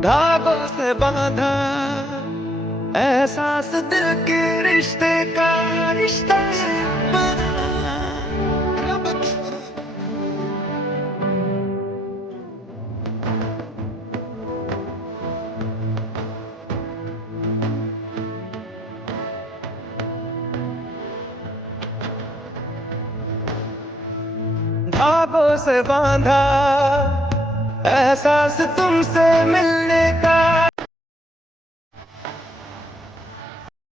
धागों से बांधा एहसास दिल के रिश्ते का रिश्ता है धागों से बांधा एहसास तुमसे मिलने का।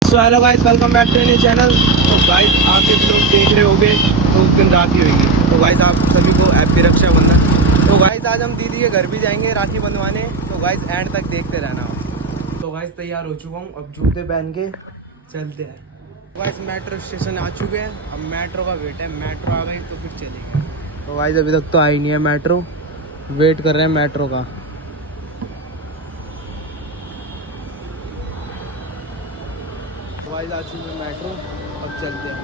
So hello guys, welcome back to new channel. तो गाइस आप एक लोग देख रहे होंगे तो उस दिन राखी होगी। तो गाइस आप सभी को हैप्पी रक्षाबंधन। तो गाइस आज हम दीदी के घर भी जाएंगे राखी बंधवाने, तो गाइस एंड तक देखते रहना। तो गाइस तैयार हो चुका हूँ, अब जूते पहन के चलते हैं। गाइस मेट्रो स्टेशन आ चुके हैं, अब मेट्रो का वेट है, मेट्रो आ गई तो फिर चलेंगे। तो गाइस अभी तक तो आई नहीं है मेट्रो, वेट कर रहे हैं मेट्रो का। गाइस आ चुकी है मेट्रो, अब चलते हैं।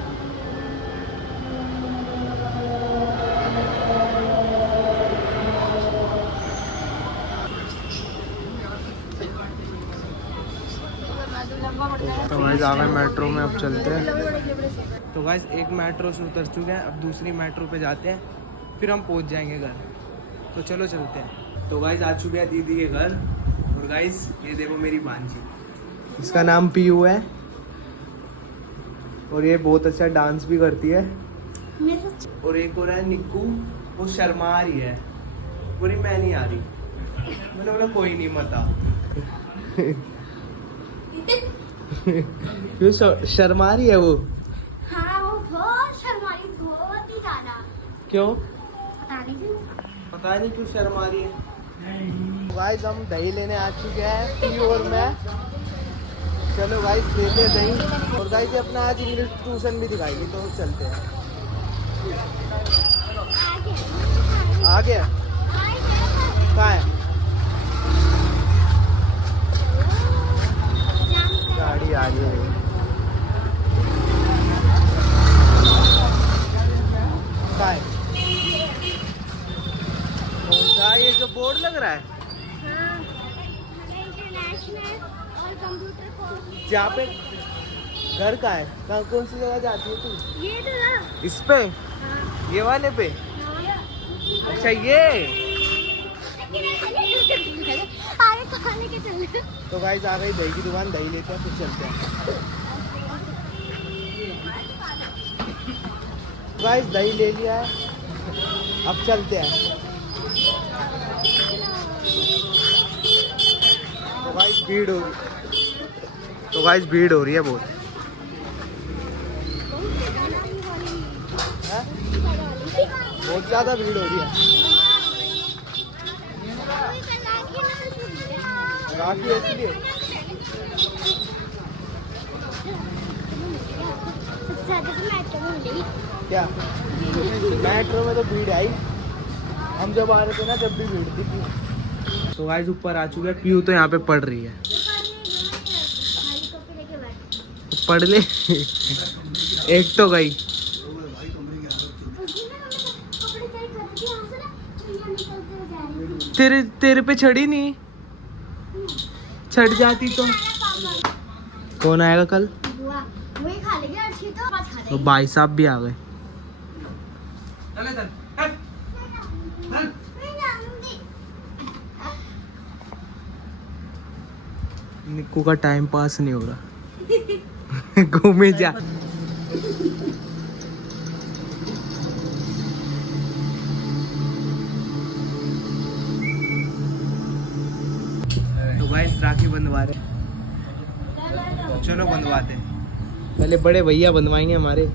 तो गाइस आ गए मेट्रो में, अब चलते हैं। तो गाइस एक मेट्रो से उतर चुके हैं, अब दूसरी मेट्रो पे जाते हैं, फिर हम पहुंच जाएंगे घर। तो चलो चलते हैं। तो गाइस आ चुके हैं दीदी के घर, और गाइस ये देखो मेरी भांजी, इसका नाम पीयू है और ये बहुत अच्छा डांस भी करती है। और एक और है निक्कू, वो शर्मा रही है, बोली मैं नहीं आ रही। मैंने बोला कोई नहीं मता। क्यों शर्मा रही है वो? हाँ वो बहुत शर्मा रही, बहुत ही ज्यादा। क्यों? पता नहीं क्यों। पता नहीं क्यों शर्मा रही है। गाइस हम दही लेने आ चुके हैं, पीयू और मैं। चलो गाइस लेते हैं दही। और गाइस अपना आज इंग्लिश ट्यूशन भी दिखाएगी, तो चलते हैं। आ गया? कहाँ है? गाड़ी आ रही है। कहाँ है? कौन सा ये जो बोर्ड लग रहा है? हाँ, इंटरनेशनल और कंप्यूटर कोर्स। जहाँ पे घर का है, कहाँ कौन सी जगह जाती है तू? ये तो ना। इस पे? हाँ। ये वाले पे? हाँ। अच्छा ये। आगे कहाँ लेके चल रहे? तो गाइस आ गई दही की दुकान, दही लेते हैं फिर चलते हैं। गाइस दही ले लिया है, अब चलते हैं। तो गाइस भीड़ हो रही, तो गाइस भीड़ हो रही है बहुत। है? बहुत ज्यादा भीड़ हो रही है। राखी इसलिए क्या मेट्रो में तो भीड़ आई, हम जब आ रहे थे ना जब भी भीड़ थी। तो गाइस ऊपर आ चुके हैं, पीयू तो यहाँ पे पढ़ रही है। पढ़ ले। एक तो गई। तेरे पे चढ़ी नहीं, चढ़ जाती तो। कौन आएगा कल? तो भाई साहब भी आ गए। निक्कू का टाइम पास नहीं हो रहा। घूमे जा। तो गाइस राखी बंधवा रहे, तो चलो बंधवाते हैं। पहले बड़े भैया बंधवाएंगे हमारे।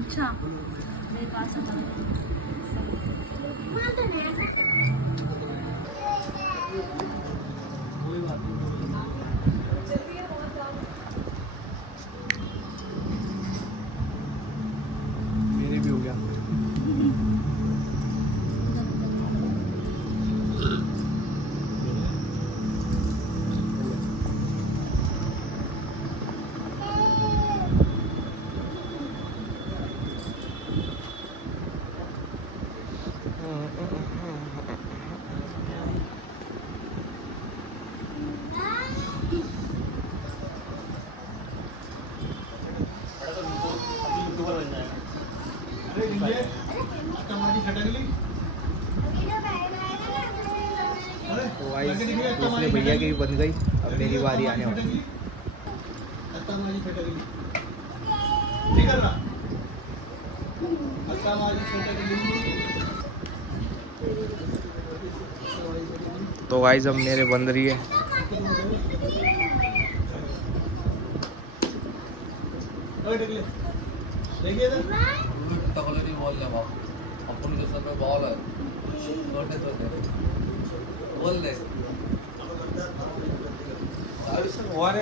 अच्छा मेरे पास मेरे भी हो गया। तो गाइस दूसरे भैया की भी बन गई, अब मेरी बारी आने वाली है। तो गाइस अब मेरे बन रही है।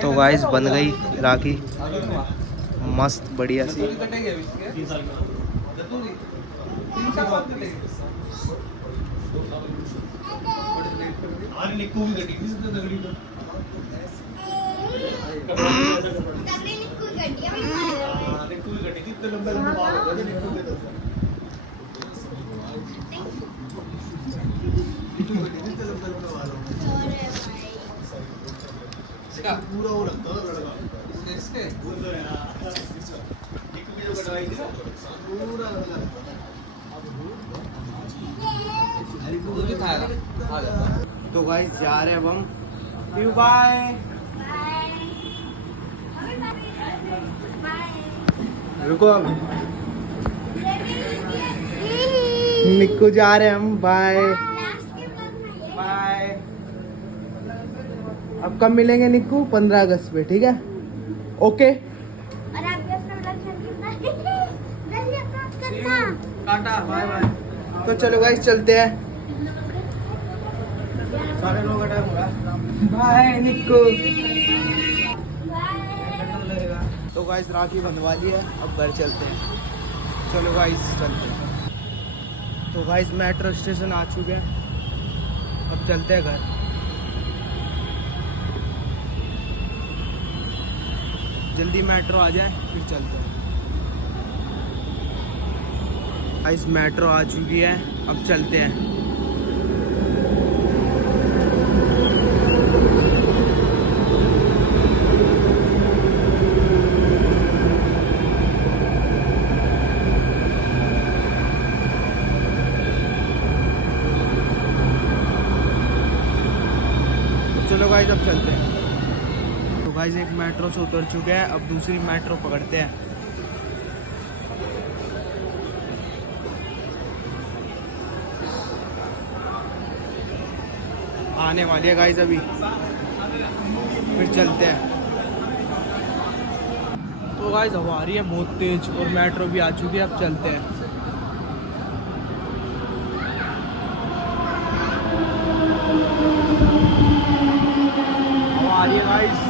तो गाइस बन गई राखी मस्त बढ़िया सी। पूरा वो लगता है लड़का इसके बोल रहे हैं ना एक भी जो कटाई थी ना पूरा तो गाइस जा रहे हैं अब हम। You bye. रुको अब निक्कू जा रहे हैं हम। Bye bye. अब कब मिलेंगे निक्कू? 15 अगस्त पे, ठीक है? ओके काटा बाय बाय। तो चलो गाइस चलते हैं। सारे लोग बाय निक्कू। तो गाइस राखी बंधवा ली है, अब घर चलते हैं। चलो गाइस चलते हैं। तो गाइस मेट्रो स्टेशन आ चुके हैं, अब चलते हैं घर। जल्दी मेट्रो आ जाए फिर चलते हैं। गाइस मेट्रो आ चुकी है, अब चलते हैं। चलो गाइस अब चलते हैं। तो गाइस एक मेट्रो से उतर चुके हैं, अब दूसरी मेट्रो पकड़ते हैं। आने वाली है गाइस अभी, फिर चलते हैं। तो गाइस हवा आ रही है बहुत तेज और मेट्रो भी आ चुकी है, अब चलते हैं। हवा आ रही है गाइस।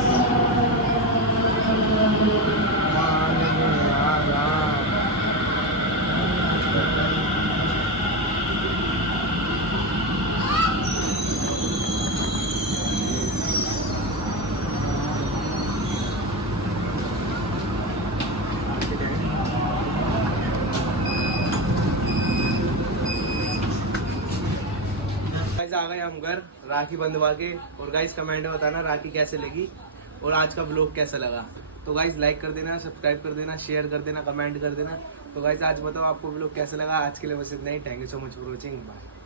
गाइस आ गए हम घर राखी बंधवा के। और गाइस कमेंट में बताना राखी कैसे लगी और आज का ब्लॉग कैसा लगा। तो गाइस लाइक कर देना, सब्सक्राइब कर देना, शेयर कर देना, कमेंट कर देना। तो गाइस आज बताओ आपको ब्लॉग कैसा लगा। आज के लिए बस इतना ही। Thank you so much for watching. Bye.